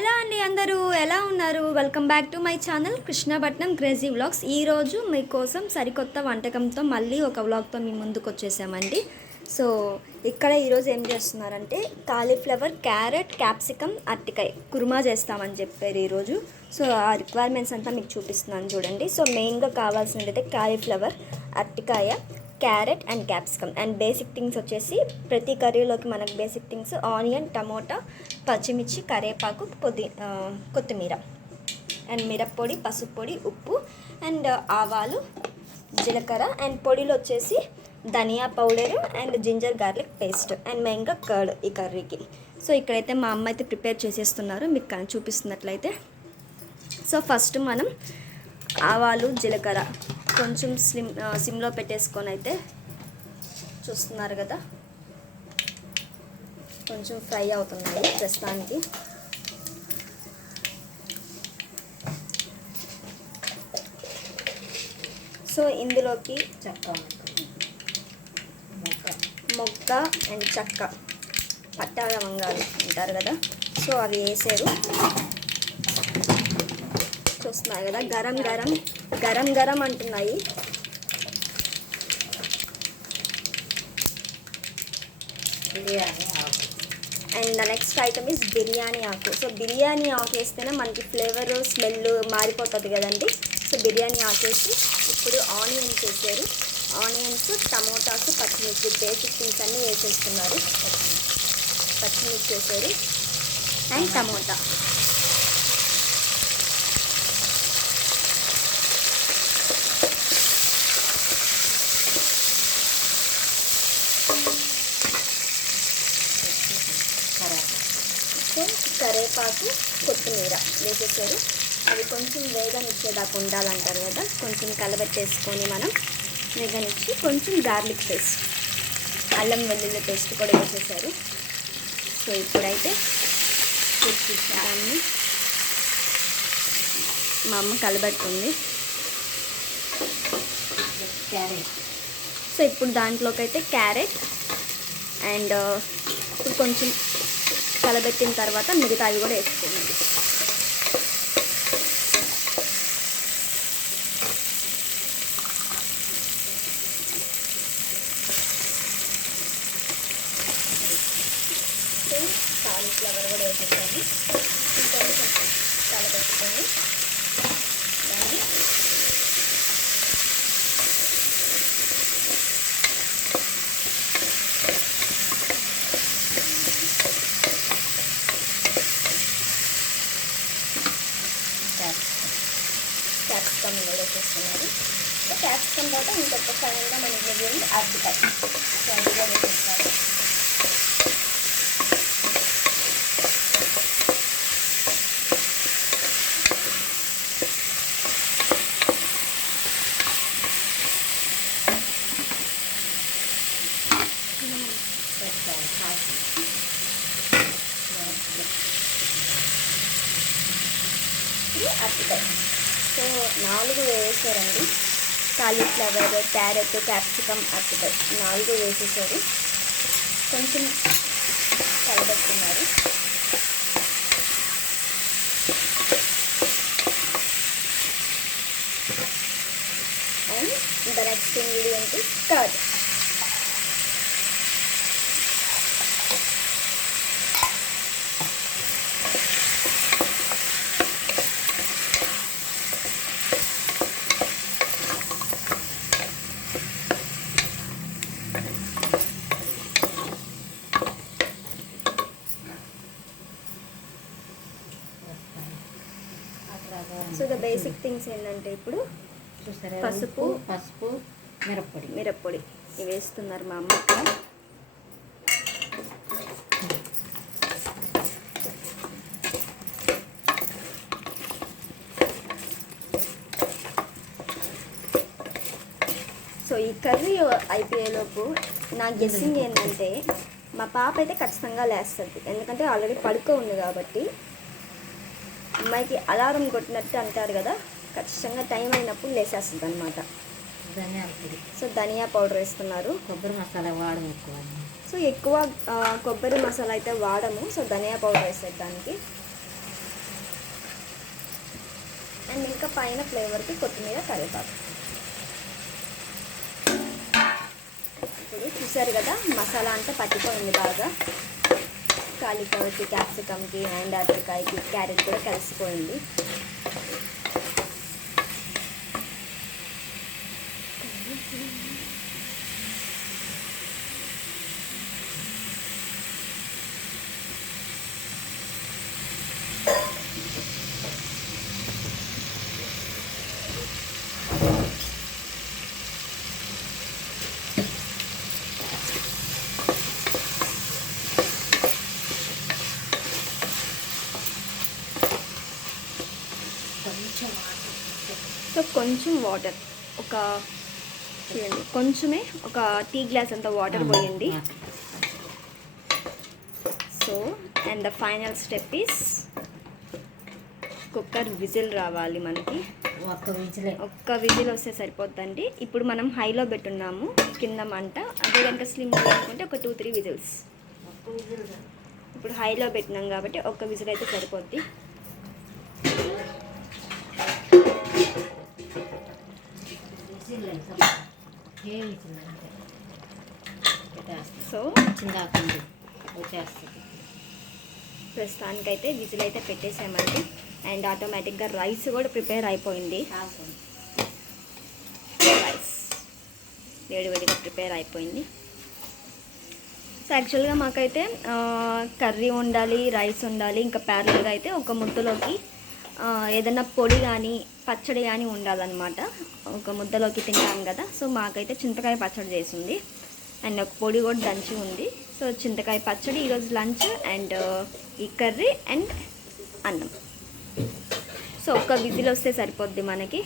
Hello అండి, అందరూ ఎలా ఉన్నారు? Welcome back to my channel Krishnapatnam crazy vlogs. ఈరోజు మీకోసం సరికొత్త వంటకంతో మళ్ళీ ఒక వ్లాగ్తో మీ ముందుకు వచ్చేసామండి. సో ఇక్కడ ఈరోజు ఏం చేస్తున్నారంటే కాలీఫ్లవర్, క్యారెట్, క్యాప్సికమ్, అరటికాయ కుర్మా చేస్తామని చెప్పారు ఈరోజు. సో ఆ రిక్వైర్మెంట్స్ అంతా మీకు చూపిస్తున్నాను చూడండి. సో మెయిన్గా కావాల్సినది అయితే కాలీఫ్లవర్, అరటికాయ, carrot and capsicum. And basic things వచ్చేసి ప్రతి కర్రీలోకి మనకు బేసిక్ థింగ్స్ ఆనియన్, టమోటా, పచ్చిమిర్చి, కరివేపాకు, కొత్తిమీర అండ్ మిరప్పొడి, పసుపు పొడి, ఉప్పు అండ్ ఆవాలు, జీలకర్ర అండ్ పొడిలో వచ్చేసి ధనియా powder and ginger garlic paste and మెయిన్గా కర్డ్ ఈ కర్రీకి. సో ఇక్కడైతే మా అమ్మ అయితే ప్రిపేర్ చేసేస్తున్నారు మీకు చూపిస్తున్నట్లయితే. సో ఫస్ట్ మనం ఆవాలు, జీలకర్ర కొంచెం సిమ్లో పెట్టేసుకొని అయితే చూస్తున్నారు కదా, కొంచెం ఫ్రై అవుతున్నాయి ప్రస్తుతానికి. సో ఇందులోకి మొగ్గ అండ్ చెక్క, పట్టా లవంగాలు అంటారు కదా, సో అవి వేసారు. చూస్తున్నారు కదా, గరం గరం గరం గరం అంటున్నాయి. And the next item is biryani ఆకు. సో బిర్యానీ ఆకు వేస్తేనే మనకి ఫ్లేవర్, స్మెల్ మారిపోతుంది కదండి. సో బిర్యానీ ఆకు వేసి ఇప్పుడు ఆనియన్స్ వేసారు. ఆనియన్స్, టమోటాస్, పచ్చిమిర్చి బేసిక్ థింగ్స్ అన్నీ వేసేస్తున్నారు. పచ్చిమిర్చి వేసారు అండ్ టమోటా. సో కరివేపాకు, కొత్తిమీర వేసేసారు. అవి కొంచెం వేగనిచ్చేదాకా ఉండాలంటారు కదా, కొంచెం కలబెట్టేసుకొని మనం వేగనిచ్చి కొంచెం గార్లిక్ పేస్ట్, అల్లం వెల్లుల్లి పేస్ట్ కూడా వేసేసారు. సో ఇప్పుడైతే దాన్ని మా అమ్మ కలబెట్టుంది. సో ఇప్పుడు దాంట్లోకి అయితే క్యారెట్ అండ్ ఇప్పుడు కొంచెం కలబెట్టిన తర్వాత మిగతావి కూడా వేసుకోండి. కాలీఫ్లవర్ కూడా వేసేసాను. ఇంకొంచెం కలబెట్టుకొని దాన్ని క్యాప్సికమ్ కూడా వేసేస్తున్నారు. సో క్యాప్సికమ్ తర్వాత ఇంకొక ఫైనల్గా మన ఇంగ్రీడియంట్ అరటికాయ. సో అది కూడా వేసేస్తారు. అరటికాయ. సో 4 వేసారండి. కాలీఫ్లవర్, క్యారెట్, క్యాప్సికమ్, అరటికాయ 4 వేసేసారు. కొంచెం కలబెట్టుకున్నారు. And the next ingredient is curd. So the basic things ఏంటంటే ఇప్పుడు పసుపు, మిరప్పొడి ఇవి వేస్తున్నారు మా అమ్మ. సో ఈ కర్రీ అయిపోయేలోపు నా గెస్సింగ్ ఏంటంటే మా పాప అయితే ఖచ్చితంగా లేస్తుంది, ఎందుకంటే ఆల్రెడీ పడుకో ఉంది కాబట్టి. అమ్మాయికి అలారం కొట్టినట్టు అంటారు కదా, ఖచ్చితంగా టైం అయినప్పుడు లేసేస్తుంది అనమాట. సో ధనియా పౌడర్ వేస్తున్నారు. కొబ్బరి మసాలా వాడము ఎక్కువ. సో ఎక్కువ కొబ్బరి మసాలా అయితే వాడము. సో ధనియా పౌడర్ వేసేది దానికి. ఇంకా పైన ఫ్లేవర్కి కొత్తిమీర, కరివేపాకు. ఇప్పుడు చూసారు కదా మసాలా అంతా పట్టిపోయింది బాగా. కాలీఫ్లవర్కి, క్యాప్సికమ్కి అండ్ అరటికాయకి, క్యారెట్ కూడా కలిసిపోయింది. సో కొంచెం వాటర్, ఒక చూడండి కొంచెమే, ఒక టీ గ్లాస్ అంత వాటర్ పోయండి. So and the final step is cooker whistle రావాలి మనకి. ఒక్క విజిల్ వస్తే సరిపోద్దండి. ఇప్పుడు మనం హైలో పెట్టున్నాము కింద మంట, అదే కనుక స్లిమ్లో పెట్టుకుంటే ఒక 2-3 విజిల్స్. ఇప్పుడు హైలో పెట్టినాం కాబట్టి ఒక్క విజిల్ అయితే సరిపోద్ది. సో ప్రస్తుతానికైతే విజిల్ అయితే పెట్టేసామండి. అండ్ ఆటోమేటిక్గా రైస్ కూడా ప్రిపేర్ అయిపోయింది. రైస్ వేడివేడిగా ప్రిపేర్ అయిపోయింది. సో యాక్చువల్గా మాకైతే కర్రీ ఉండాలి, రైస్ ఉండాలి, ఇంకా ప్యారల్గా అయితే ఒక ముద్దలోకి ఏదైనా పొడి కానీ పచ్చడి కానీ ఉండాలన్నమాట. ఒక ముద్దలోకి తింటాం కదా. సో మాకైతే చింతకాయ పచ్చడి చేసింది అండ్ ఒక పొడి కూడా దంచి ఉంది. సో చింతకాయ పచ్చడి ఈరోజు లంచ్ అండ్ ఈ కర్రీ అండ్ అన్నం. సో ఒక్క విజిల్ వస్తే సరిపోద్ది మనకి.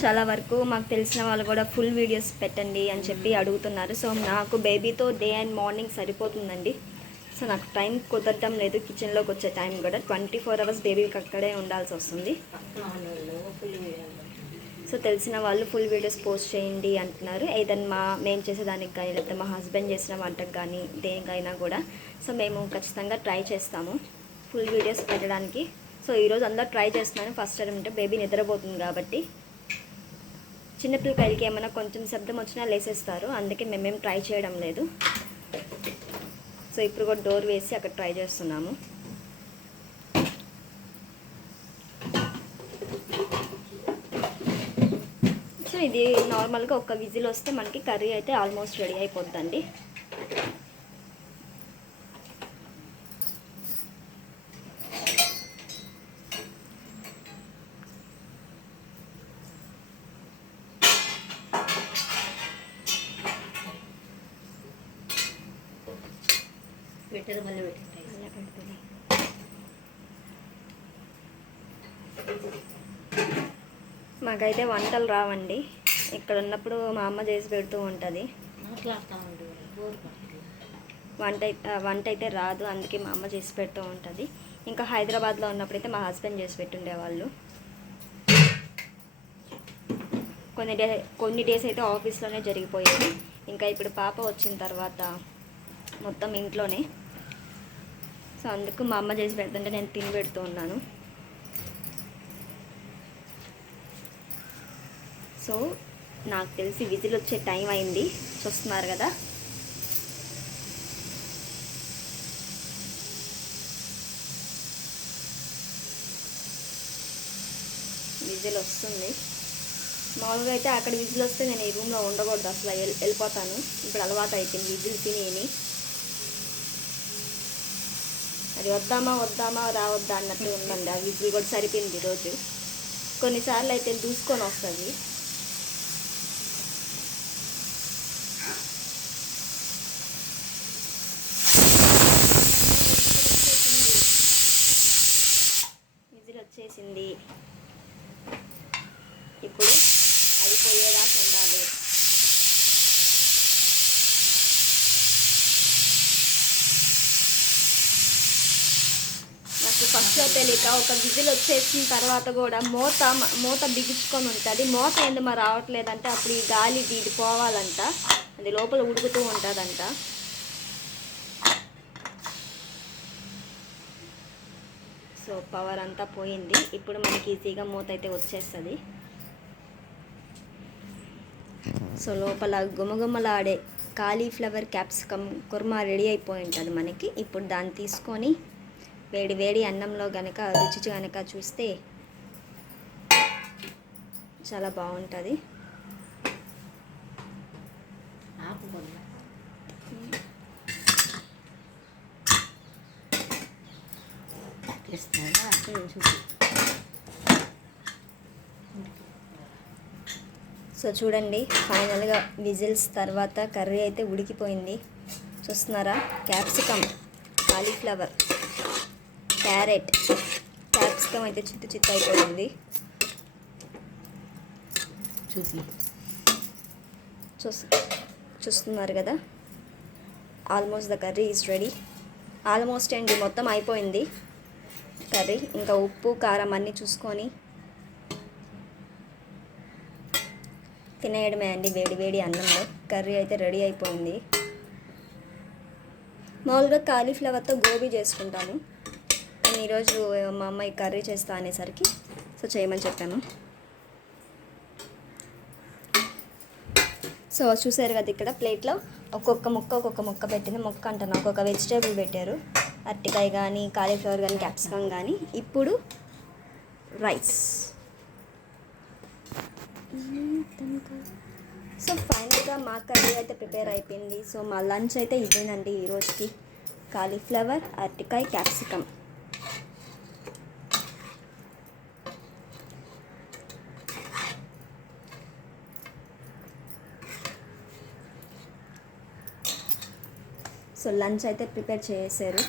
చాలా వరకు మాకు తెలిసిన వాళ్ళు కూడా ఫుల్ వీడియోస్ పెట్టండి అని చెప్పి అడుగుతున్నారు. సో నాకు బేబీతో డే అండ్ మార్నింగ్ సరిపోతుందండి. సో నాకు టైం కుదరటం లేదు కిచెన్లోకి వచ్చే టైం కూడా. 24 hours బేబీకి అక్కడే ఉండాల్సి వస్తుంది. సో తెలిసిన వాళ్ళు ఫుల్ వీడియోస్ పోస్ట్ చేయండి అంటున్నారు. ఏదైనా మేము చేసేదానికి కానీ లేకపోతే మా హస్బెండ్ చేసిన వంటకు కానీ దేనికైనా కూడా. సో మేము ఖచ్చితంగా ట్రై చేస్తాము ఫుల్ వీడియోస్ పెట్టడానికి. సో ఈరోజు అందరూ ట్రై చేస్తున్నాను. ఫస్ట్ టైం అంటే బేబీ నిద్రపోతుంది కాబట్టి. చిన్నపిల్లకాయలకి ఏమైనా కొంచెం శబ్దం వచ్చినా లేసేస్తారు, అందుకే మేమేం ట్రై చేయడం లేదు. సో ఇప్పుడు కూడా డోర్ వేసి అక్కడ ట్రై చేస్తున్నాము. సో ఇది నార్మల్గా ఒక విజిల్ వస్తే మనకి కర్రీ అయితే ఆల్మోస్ట్ రెడీ అయిపోద్దండి. మాకైతే వంటలు రావండి. ఇక్కడ ఉన్నప్పుడు మా అమ్మ చేసి పెడుతూ ఉంటుంది. వంట అయితే రాదు, అందుకే మా అమ్మ చేసి పెడుతూ ఉంటుంది. ఇంకా హైదరాబాద్లో ఉన్నప్పుడైతే మా హస్బెండ్ చేసి పెట్టుండేవాళ్ళు. కొన్ని డేస్ అయితే ఆఫీస్లోనే జరిగిపోయేది. ఇంకా ఇప్పుడు పాప వచ్చిన తర్వాత మొత్తం ఇంట్లోనే. సో అందుకు మా అమ్మ చేసి పెడుతుంటే నేను తిని పెడుతూ ఉన్నాను. సో నాకు తెలిసి విజిల్ వచ్చే టైం అయింది. చూస్తున్నారు కదా. విజిల్ వస్తుంది. మామూలుగా అయితే అక్కడ విజిల్ వస్తే నేను ఈ రూమ్లో ఉండకూడదు, అసలు వెళ్ళిపోతాను. ఇప్పుడు అలవాటు అయిపోయింది విజిల్ తిని. అది వద్దామా రావద్దా అన్నట్టు ఉందండి. ఆ విజిల్ కూడా సరిపోయింది ఈరోజు. కొన్నిసార్లు అయితే దూసుకొని వస్తుంది. విజిల్ వచ్చేసింది. ఇప్పుడు అది పోయేదాకా ఉండాలి. నాకు ఫస్ట్లో తెలియక ఇంకా ఒక విజిల్ వచ్చేసిన తర్వాత కూడా మూత బిగించుకొని ఉంటుంది. మూత ఎందుకు మరి రావట్లేదంటే అప్పుడు ఈ గాలి ఇది పోవాలంట, అది లోపల ఉడుకుతూ ఉంటుందంట. సో పవర్ అంతా పోయింది. ఇప్పుడు మనకి ఈజీగా మూత అయితే వచ్చేస్తుంది. సో లోపల గుమగుమలాడే కాలీఫ్లవర్ క్యాప్సికమ్ కుర్మా రెడీ అయిపోయి ఉంటుంది మనకి. ఇప్పుడు దాన్ని తీసుకొని వేడి వేడి అన్నంలో కనుక రుచి కనుక చూస్తే చాలా బాగుంటుంది. సో చూడండి, ఫైనల్గా విజిల్స్ తర్వాత కర్రీ అయితే ఉడికిపోయింది. చూస్తున్నారా, క్యాప్సికమ్, కాలీఫ్లవర్, క్యారెట్, క్యాప్సికమ్ అయితే చిత్తు అయిపోయింది. చూస్తున్నారు కదా, almost the curry is ready. Almost అండి, మొత్తం అయిపోయింది కర్రీ. ఇంకా ఉప్పు కారం అన్నీ చూసుకొని తినేయడమే అండి వేడి వేడి అన్నంలో. కర్రీ అయితే రెడీ అయిపోయింది. మామూలుగా కాలీఫ్లవర్తో గోబీ చేసుకుంటాము, కానీ ఈరోజు మా అమ్మాయి కర్రీ చేస్తా అనేసరికి సో చేయమని చెప్పాను. సో చూసారు కదా, ఇక్కడ ప్లేట్లో ఒక్కొక్క ముక్క పెట్టింది. ముక్క అంటాను, ఒక్కొక్క వెజిటేబుల్ పెట్టారు. అరటికాయ కానీ, కాలీఫ్లవర్ కానీ, క్యాప్సికమ్ కానీ. ఇప్పుడు రైస్. సో ఫైనల్గా మా కర్రీ అయితే ప్రిపేర్ అయిపోయింది. సో మా లంచ్ అయితే ఇదేనండి ఈరోజుకి. కాలీఫ్లవర్, అరటికాయ, క్యాప్సికమ్. సో లంచ్ అయితే ప్రిపేర్ చేశారు.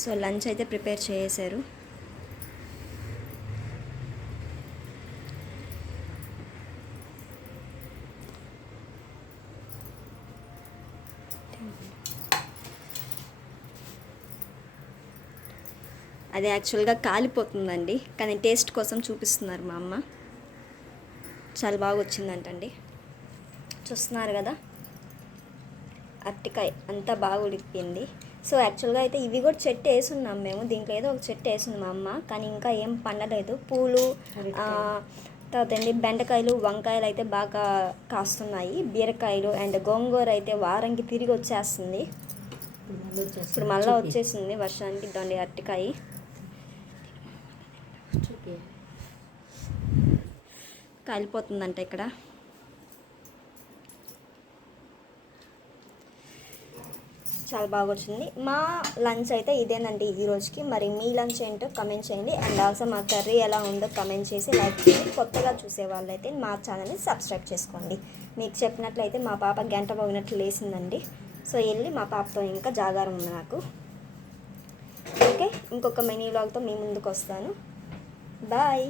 సో లంచ్ అయితే ప్రిపేర్ చేశారు. అది యాక్చువల్గా కాలిపోతుందండి, కానీ టేస్ట్ కోసం చూపిస్తున్నారు మా అమ్మ. చాలా బాగా వచ్చిందంటండి. చూస్తున్నారు కదా, అరటికాయ అంతా బాగా ఉడికిపోయింది. సో యాక్చువల్గా అయితే ఇవి కూడా చెట్టు వేసున్నాం మేము. దీంట్లో ఏదో ఒక చెట్టు వేసింది మా అమ్మ, కానీ ఇంకా ఏం పండలేదు. పూలు, తర్వాత అండి బెండకాయలు, వంకాయలు అయితే బాగా కాస్తున్నాయి. బీరకాయలు అండ్ గోంగూర అయితే వారంకి తిరిగి వచ్చేస్తుంది. ఇప్పుడు మళ్ళీ వచ్చేసింది వర్షానికి. ఇదండి అరటికాయ. కాలిపోతుందంట ఇక్కడ. చాలా బాగా వచ్చింది. మా లంచ్ అయితే ఇదేనండి ఈ రోజుకి. మరి మీ లంచ్ ఏంటో కమెంట్ చేయండి. అండ్ ఆల్సో మా కర్రీ ఎలా ఉందో కమెంట్ చేసి లైక్ చేయండి. కొత్తగా చూసే వాళ్ళైతే మా ఛానల్ని సబ్స్క్రైబ్ చేసుకోండి. మీకు చెప్పినట్లయితే మా పాప గంట పోగినట్లు లేసిందండి. సో వెళ్ళి మా పాపతో ఇంకా జాగారం ఉంది నాకు. ఓకే, ఇంకొక మినీ వ్లాగ్తో మీ ముందుకు వస్తాను. బాయ్.